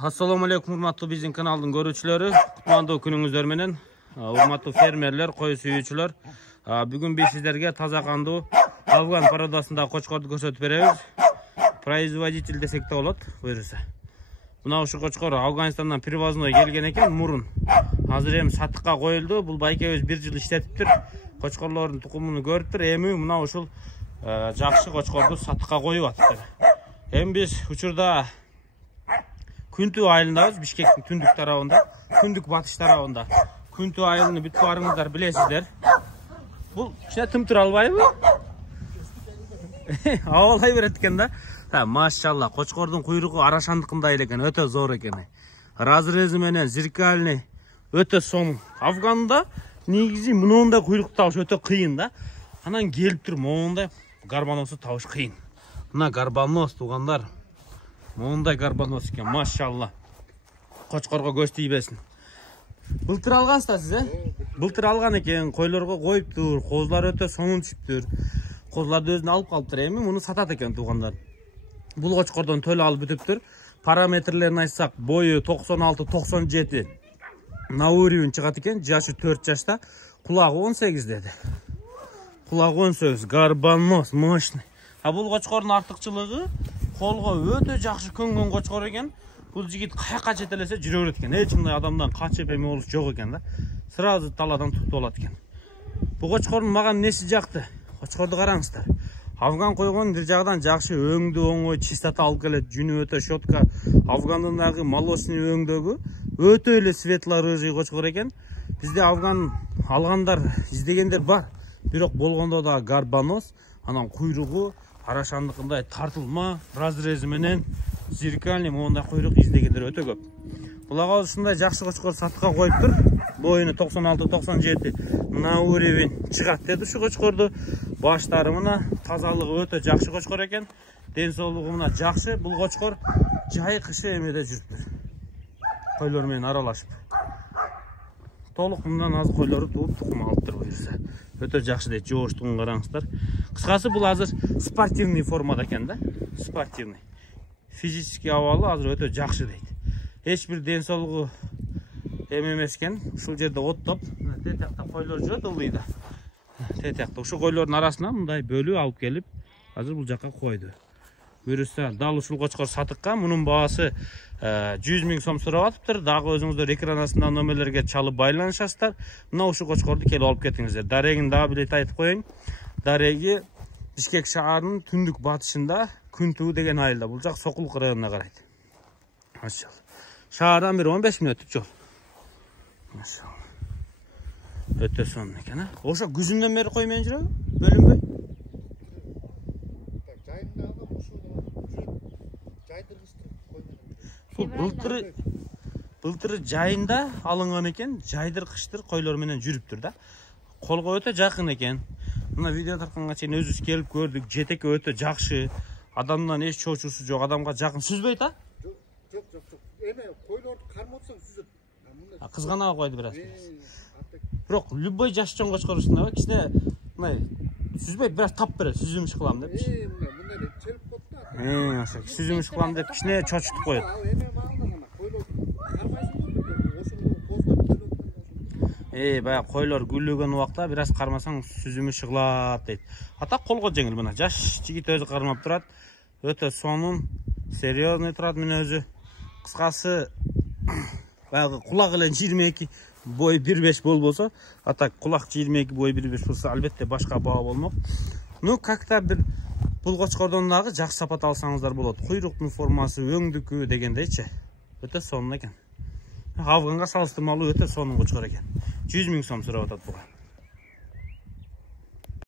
Assalamu alaikum urmatlı bizim kanalın görücüleri. Kutmandı günüңүздөр менен. Urmatlı fermerler, koyu suyucular. Bugün biz sizlerge taza kandı Afgan paradasında koçkordu көрсөтүп беребиz. Производитель desek de болот, buyursa. Мына ушу koçkor Afganistandan привозной келген экен, мурун. Азыр эми сатыкка коюлду. Бул байкебиз 1 жыл иштетиптир. Koçkorдун тукумун көрүптүр. Эми мына ушул жакшы koçkorду сатыкка коюп атыптыр. Эми биз учурда Күнтү айылындабыз, Бишкектин түндүк тарабында, күндүк батыш тарабында. Күнтү айылын бүт барыңыздар билесиздер. Бул кичине тымтыр албайбы? Абалай берет экен да. Машалла, koçkorдун куйругу арашандыкындай экен, өтө зор экен. Разрези менен зеркальный өтө сом. Афганда негизи мындай куйрук табыш өтө кыйын да. Анан келип туруп моундай гарбаносу табыш кыйын. Мына гарбанос туугандар. Мондай гарбанос екен, машалла. Koçkorго көз тийбесин. Былтыр алгансыздар сиз, Былтыр алган экен, койлорго коюптур, козулар өтө сонун түшүптүр. Козуларды өзүнө алып калыптыр, эми муну сатат экен туугандар. Бул koçkorдон төлө алып бүтүптүр. Параметрлерин айтсак, бою 96-97. Наурибин чыгат экен, жашы 4 жашта, кулагы 18 деди. Кулагы 18, гарбанос, мощный. Бул koçkorдун артыкчылыгы колго өтө жакшы көнгөн koçkor экен. Бул жигит каяка жетелесе жүрө берет экен. Эч мындай адамдан качып эме болуш жок экен да. Сразу таладан тутуп алат экен. Бул koçkorдун мага неси жакты? Koçkorду караңыздар. Афган койгон бир жагдан жакшы өңдү оңой чистота алып келет. Жүнү өтө шотка. Афгандын дагы молочный өңдөгү өтө эле светлый рыжий koçkor экен. Бизде Афган алгандар, издегендер бар. Бирок болгондо да гарбанос, анан куйругу арашандыкындай тартылма, разрези менен зеркальный моундай куйрук издегендер өтө көп. Булага ушундай жакшы koçkor сатыкка коюптур. Боюну 96-97 наурибин чыгат деди ушу koçkorду. Баштары мына тазалыгы өтө жакшы koçkor экен. Ден соолугу мына жакшы. Бул koçkor жай кышы эмеде жүрүптүр. Койлор менен аралашып. Толук мындан аз койлору тууп тукум алыптыр буюрса. Өтө жакшы дейт, жооштугун караңыздар. Кыскасы бул азыр спортивный формада экен да. Спортивный. Физический абалы азыр өтө жакшы дейт. Эч бир ден соолугу эме эмес экен. Ушул жерде оттоп, тетякта койлор жүрөт ылдыйда. Тетякта ушу койлордун арасына мындай бөлүү алып келип, азыр бул жакка койду. Буюрса, дал ушул koçkor сатыкка, мунун баасы 100 000 сом сурап атыптыр. Дагы өзүңүздөр экран астында номерлерге чалып байланышасыздар. Мына ушу koçkorду келип алып кетиңиздер. Дарегин дагы билет айтып коеюн. Дареги Бишкек шаарынын түндүк батышында Күнтү деген айылда. Бул жак Сокулук районуна карайт. Машалла. Шаардан бир 15 мүнөттүк жол. Машалла. Өтө сонун экен, а? Ошо күзүндөн бери кой менен жүрөбү? Бөлүнбөй? Былтыр жайында алынган экен, жайдыркыштыр койлор менен жүрүптүр да. Колго өтө жакын экен. Мына видео тартканга чейин өзүбүз келип көрдүк. Жетеке өтө жакшы. Адамдан эч чочусу жок, адамга жакын. Сүзбөйт, а? Жок. Эме койлорду карматсаң сүзөт. Кызганага койду бираз. Бирок любой жаш чоң koçkor ушундай, кичине мындай сүзбөйт, бираз тап берет, сүзүмүш кылам деп. Мындай деп челип коет да. Ошо сүзүмүш кылам деп кичине чочутуп коет. Баягы койлор гүлөгөн убакта бираз кармасаң сүзүмүш кылат дейт. Атак колго жеңил мына жаш жигит өзү кармап турат. Өтө сонун, серьезный турат мен өзү. Кыскасы баягы кулак эле 22, бой 1.5 болбосо, атак кулак 22, бой 1.5 болсо албетте башка баа болмок. Ну как-то бир бул koçkorдон дагы жакшы сапат алсаңыздар болот. Куйруктун формасы, өңдүкү дегендейчи. Өтө сонун экен. Афганга салыштырмалуу өтө сонун koçkor экен. 100 000 сом сурап атат буга.